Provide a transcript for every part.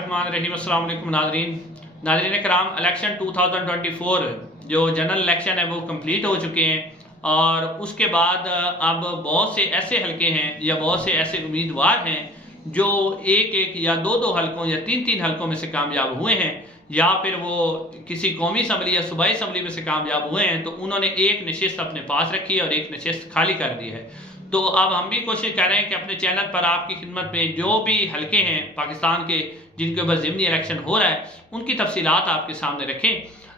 बिस्मिल्लाहिर्रहमानिर्रहीम। अस्सलाम वालेकुम नाज़रीन कराम, इलेक्शन 2024 जो जनरल इलेक्शन है वो कंप्लीट हो चुके हैं और उसके बाद अब बहुत से ऐसे हलके हैं या बहुत से ऐसे उम्मीदवार हैं जो एक एक या दो दो हलकों या तीन तीन हलकों में से कामयाब हुए हैं, या फिर वो किसी कौमी असम्बली या सूबाई असम्बली में से कामयाब हुए हैं तो उन्होंने एक नशिस्त अपने पास रखी है और एक नशिस्त खाली कर दी है। तो अब हम भी कोशिश कर रहे हैं कि अपने चैनल पर आपकी खिदमत में जो भी हलके हैं पाकिस्तान के जिनके ऊपर ज़िमनी इलेक्शन हो रहा है उनकी तफसीलात आपके सामने रखें।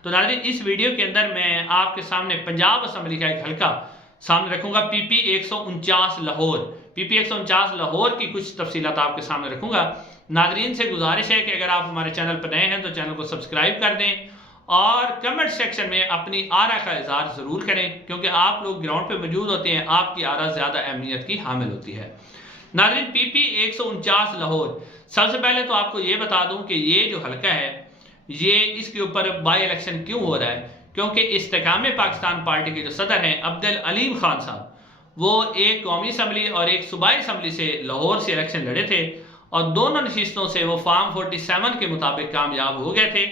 तो नाज़रीन, इस वीडियो के अंदर मैं आपके सामने पंजाब असम्बली का एक हलका सामने रखूंगा, PP 149 लाहौर। PP 149 लाहौर की कुछ तफसीलात आपके सामने रखूंगा। नाज़रीन से गुजारिश है कि अगर आप हमारे चैनल पर नए हैं तो चैनल को सब्सक्राइब कर दें और कमेंट सेक्शन में अपनी आरा का इजहार ज़रूर करें, क्योंकि आप लोग ग्राउंड पे मौजूद होते हैं, आपकी आरा ज़्यादा अहमियत की हामिल होती है। नाज़रीन, PP 149 लाहौर, सबसे पहले तो आपको ये बता दूं कि ये जो हलका है ये इसके ऊपर बाई इलेक्शन क्यों हो रहा है, क्योंकि इस्तेकाम पाकिस्तान पार्टी के जो सदर हैं अब्दुल अलीम खान साहब, वो एक कौमी असम्बली और एक सूबाई असम्बली से लाहौर से इलेक्शन लड़े थे और दोनों नशिस्तों से वो फॉर्म 47 के मुताबिक कामयाब हो गए थे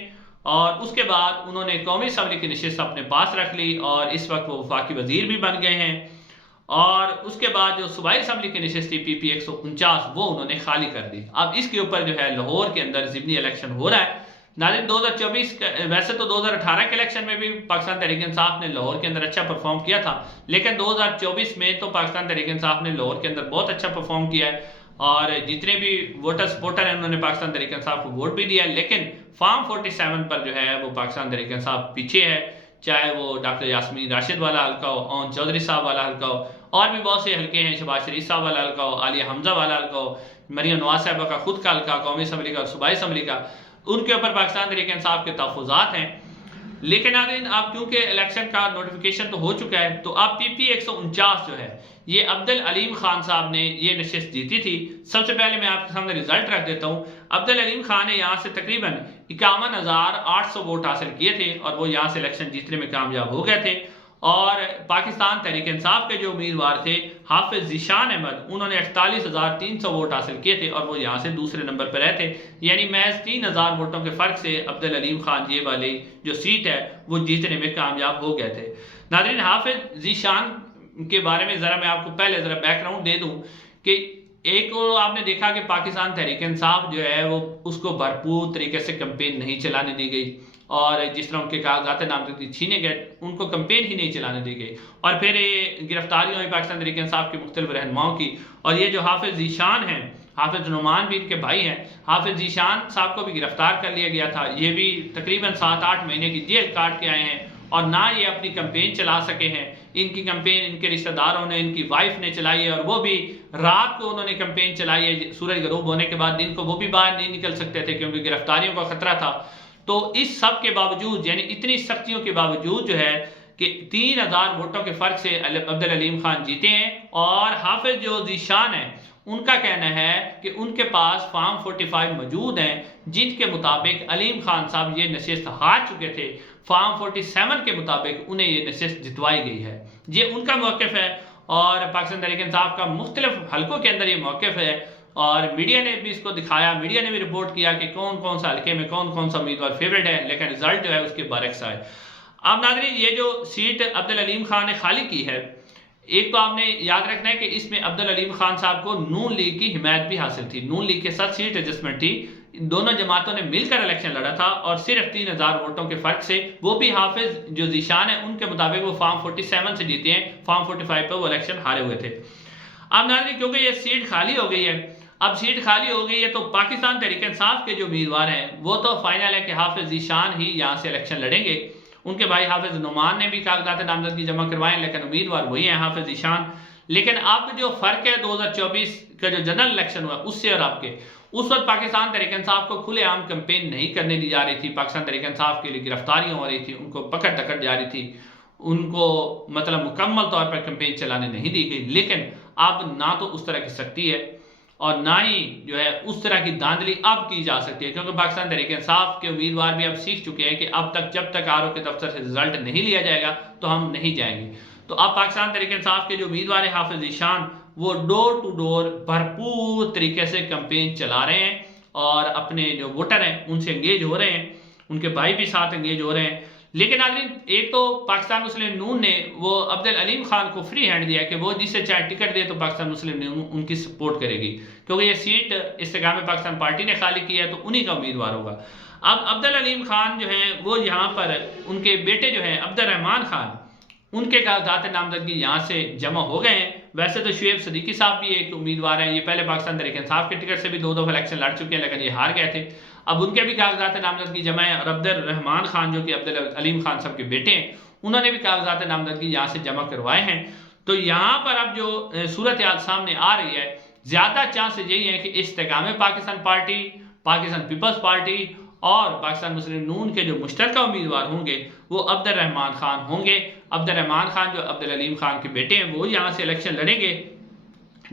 और उसके बाद उन्होंने कौमी असम्बली की नशिस्त अपने पास रख ली और इस वक्त वो वफाकी वजीर भी बन गए हैं। और उसके बाद जो सूबाई असम्बली की नशिस्त थी PP 149 वो उन्होंने खाली कर दी। अब इसके ऊपर जो है लाहौर के अंदर ज़िमनी इलेक्शन हो रहा है। नाज़रीन, 2024 वैसे तो 2018 के इलेक्शन में भी पाकिस्तान तहरीक इंसाफ ने लाहौर के अंदर अच्छा परफॉर्म किया था, लेकिन 2024 में तो पाकिस्तान तहरीक इंसाफ ने लाहौर के अंदर बहुत अच्छा परफॉर्म किया है और जितने भी वोटर हैं उन्होंने पाकिस्तान तहरीक इंसाफ को वोट भी दिया है। लेकिन फॉर्म 47 पर जो है वो पाकिस्तान तहरीक इंसाफ पीछे है, चाहे वो डॉक्टर यास्मीन राशिद वाला हल्का हो, ओन चौधरी साहब वाला हल्का हो, और भी बहुत से हल्के हैं, शहबाज शरीफ साहब वाला हल्का हो, आलिया हमजा वाला हल्का हो, मरियम नवाज साहबा का खुद का हल्का, कौमी असम्बली का, सूबाई असम्बली का, उनके ऊपर पाकिस्तान तहरीक इंसाफ के तहफ़्फ़ुज़ात हैं। लेकिन अब क्योंकि इलेक्शन का नोटिफिकेशन तो हो चुका है तो अब PP 149 जो है ये अब्दुल अलीम खान साहब ने ये नशिस्त जीती थी। सबसे पहले मैं आपके सामने रिजल्ट रख देता हूँ। अब्दुल अलीम खान ने यहाँ से तकरीबन 51,800 वोट हासिल किए थे और वो यहाँ से इलेक्शन जीतने में कामयाब हो गए थे। और पाकिस्तान तहरीक इंसाफ के जो उम्मीदवार थे हाफिज ज़ीशान अहमद, उन्होंने 48,300 वोट हासिल किए थे और वो यहाँ से दूसरे नंबर पर रहे थे, यानी महज 3,000 वोटों के फ़र्क से अब्दुल अलीम खान ये वाली जो सीट है वो जीतने में कामयाब हो गए थे। नाज़रीन, हाफिज ज़ीशान के बारे में ज़रा मैं आपको पहले ज़रा बैकग्राउंड दे दूँ कि एक तो आपने देखा कि पाकिस्तान तहरीक इंसाफ जो है वो उसको भरपूर तरीके से कैंपेन नहीं चलाने दी गई और जिस तरह उनके कागजात नामजदगी छीने गए उनको कैंपेन ही नहीं चलाने दी गई और फिर ये गिरफ्तारियाँ हुई पाकिस्तान तहरीक इंसाफ के मुख्तलिफ रहनुमाओं की। और ये जो हाफिज ज़ीशान हैं, हाफिज नुमान भी इनके भाई हैं, हाफिज ज़ीशान साहब को भी गिरफ्तार कर लिया गया था। ये भी तकरीबन 7-8 महीने की जेल काट के आए हैं और ना ये अपनी कैंपेन चला सके हैं। इनकी कैंपेन इनके रिश्तेदारों ने, इनकी वाइफ ने चलाई है और वो भी रात को उन्होंने कैंपेन चलाई है, सूरज गरूब होने के बाद। दिन को वो भी बाहर नहीं निकल सकते थे क्योंकि गिरफ्तारियों का खतरा था। तो इस सब के बावजूद, यानी इतनी सख्तियों के बावजूद जो है कि 3,000 वोटों के फ़र्क से अब्दुल अलीम खान जीते हैं। और हाफिज जो ज़ीशान है उनका कहना है कि उनके पास फॉर्म 45 मौजूद हैं जिनके मुताबिक अलीम खान साहब ये नशिस्त हार चुके थे। फॉर्म 47 के मुताबिक उन्हें ये नशिस्त जितवाई गई है। ये उनका मौक़िफ़ है और पाकिस्तान तहरीक इंसाफ का मुख्तलिफ हलकों के अंदर ये मौक़िफ़ है और मीडिया ने भी इसको दिखाया, मीडिया ने भी रिपोर्ट किया कि कौन कौन सा हल्के में कौन कौन सा उम्मीदवार फेवरेट है, लेकिन रिजल्ट जो है उसके बरक्स आए। अब नाज़रीन, ये जो सीट अब्दुल अलीम खान ने खाली की है, एक तो आपने याद रखना है कि इसमें अब्दुल अलीम खान साहब को नून लीग की हिमायत भी हासिल थी। नून लीग के साथ सीट एडजस्टमेंट थी, दोनों जमातों ने मिलकर इलेक्शन लड़ा था और सिर्फ 3,000 वोटों के फर्क से, वो भी हाफिज जो ज़ीशान है उनके मुताबिक वो फॉर्म 47 से जीते हैं, फॉर्म 45 पर वो इलेक्शन हारे हुए थे। अब नाज़रीन, क्योंकि ये सीट खाली हो गई है, अब सीट खाली हो गई है तो पाकिस्तान तहरीक इंसाफ के जो उम्मीदवार हैं वो तो फाइनल है कि हाफिज ज़ीशान ही यहाँ से इलेक्शन लड़ेंगे। उनके भाई हाफिज नुमान ने भी कागजात नामजदगी जमा करवाए, लेकिन उम्मीदवार वही हैं हाफिज ज़ीशान। लेकिन अब जो फ़र्क है 2024 का जो जनरल इलेक्शन हुआ उससे और आपके, उस वक्त पाकिस्तान तहरीक इंसाफ को खुलेआम कैंपेन नहीं करने दी जा रही थी। पाकिस्तान तहरीक इंसाफ के लिए गिरफ्तारियाँ हो रही थी, उनको पकड़ दकड़ जा रही थी, उनको मतलब मुकम्मल तौर पर कैंपेन चलाने नहीं दी गई। लेकिन अब ना तो उस तरह की सख्ती है और ना ही जो है उस तरह की धांधली अब की जा सकती है, क्योंकि पाकिस्तान तहरीक इंसाफ के उम्मीदवार भी अब सीख चुके हैं कि अब तक जब तक RO के दफ्तर से रिजल्ट नहीं लिया जाएगा तो हम नहीं जाएंगे। तो अब पाकिस्तान तहरीक इंसाफ के जो उम्मीदवार हैं हाफिज ज़ीशान, वो डोर टू डोर भरपूर तरीके से कैंपेन चला रहे हैं और अपने जो वोटर हैं उनसे एंगेज हो रहे हैं, उनके भाई भी साथ एंगेज हो रहे हैं। लेकिन नाज़रीन, एक तो पाकिस्तान मुस्लिम नून ने वो अब्दुल अलीम खान को फ्री हैंड दिया कि वो जिसे चाहे टिकट दे तो पाकिस्तान मुस्लिम नून उनकी सपोर्ट करेगी, क्योंकि ये सीट इस्तेकाम पाकिस्तान पार्टी ने खाली की है तो उन्हीं का उम्मीदवार होगा। अब अब्दुल अलीम खान जो है वो यहाँ पर उनके बेटे जो हैं अब्दुल रहमान खान, उनके कागजात नामजदगी यहाँ से जमा हो गए हैं। वैसे तो शुएब सदीकी साहब भी एक उम्मीदवार हैं, ये पहले पाकिस्तान तहरीक इंसाफ के टिकट से भी 2 दफ़ा इलेक्शन लड़ चुके हैं, लेकिन ये हार गए थे। अब उनके भी कागजात नामजदगी जमा है और अब्दुल रहमान खान जो कि अब्दुल अलीम खान साहब के बेटे हैं, उन्होंने भी कागजात नामजदगी यहाँ से जमा करवाए हैं। तो यहाँ पर अब जो सूरत हाल सामने आ रही है, ज़्यादा चांसेस यही है कि Istehkam Pakistan party, Pakistan people's party और पाकिस्तान मुस्लिम नून के जो मुश्तरका उम्मीदवार होंगे वो अब्दुल रहमान खान होंगे। अब्दुल रहमान खान जो अब्दुल अलीम खान के बेटे हैं वो यहाँ से इलेक्शन लड़ेंगे,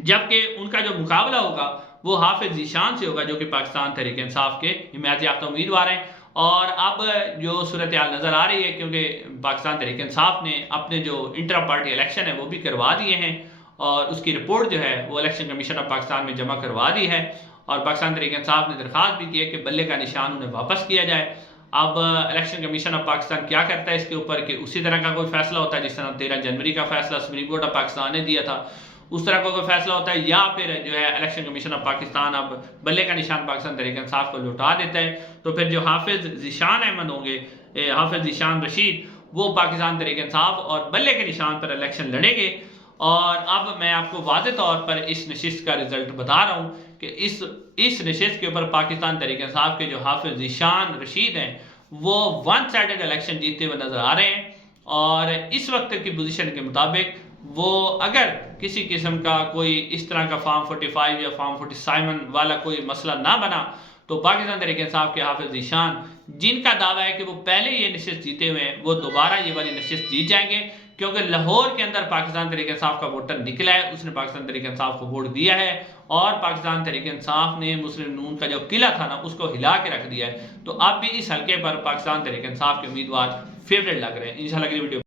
जबकि उनका जो मुकाबला होगा वो हाफिज ज़ीशान से होगा, जो कि पाकिस्तान तहरीक इंसाफ के हिमायत याफ्ता उम्मीदवार हैं। और अब जो सूरत हाल नज़र आ रही है, क्योंकि पाकिस्तान तहरीक इंसाफ ने अपने जो इंटर पार्टी इलेक्शन है वो भी करवा दिए हैं और उसकी रिपोर्ट जो है वो इलेक्शन कमीशन ऑफ पाकिस्तान में जमा करवा दी है और पाकिस्तान तहरीक इंसाफ ने दरख्वास्त भी की है कि बल्ले का निशान उन्हें वापस किया जाए। अब इलेक्शन कमीशन ऑफ पाकिस्तान क्या करता है इसके ऊपर, कि उसी तरह का कोई फैसला होता है जिस तरह 13 जनवरी का फैसला सुप्रीम कोर्ट ऑफ पाकिस्तान ने दिया था, उस तरह का कोई फैसला होता है, या फिर जो है इलेक्शन कमीशन ऑफ पाकिस्तान अब बल्ले का निशान पाकिस्तान तहरीक इंसाफ को लौटा देता है। तो फिर जो हाफिज ज़ीशान अहमद होंगे, हाफिज ज़ीशान रशीद, वो पाकिस्तान तहरीक इंसाफ और बल्ले के निशान पर इलेक्शन लड़ेंगे। और अब मैं आपको वाज़े तौर पर इस नशिस्त का रिजल्ट बता रहा हूँ कि इस नशिस्त के ऊपर पाकिस्तान तहरीक इंसाफ के जो हाफिज ज़ीशान रशीद हैं वो वन साइडेड इलेक्शन जीतते हुए नजर आ रहे हैं। और इस वक्त की पोजीशन के मुताबिक वो अगर किसी किस्म का कोई इस तरह का फॉर्म 45 या फॉर्म 47 वाला कोई मसला ना बना तो पाकिस्तान तहरीक इंसाफ के हाफिज ज़ीशान, जिनका दावा है कि वो पहले ये नशिस्त जीते हुए हैं, वो दोबारा ये वाली नशिस्त जीत जाएंगे, क्योंकि लाहौर के अंदर पाकिस्तान तहरीक इंसाफ का वोटर निकला है, उसने पाकिस्तान तहरीक इंसाफ को वोट दिया है और पाकिस्तान तहरीक इंसाफ ने मुस्लिम नून का जो किला था ना उसको हिला के रख दिया है। तो अब भी इस हल्के पर पाकिस्तान तहरीक इंसाफ के उम्मीदवार फेवरेट लग रहे हैं। इंशाल्लाह अगली वीडियो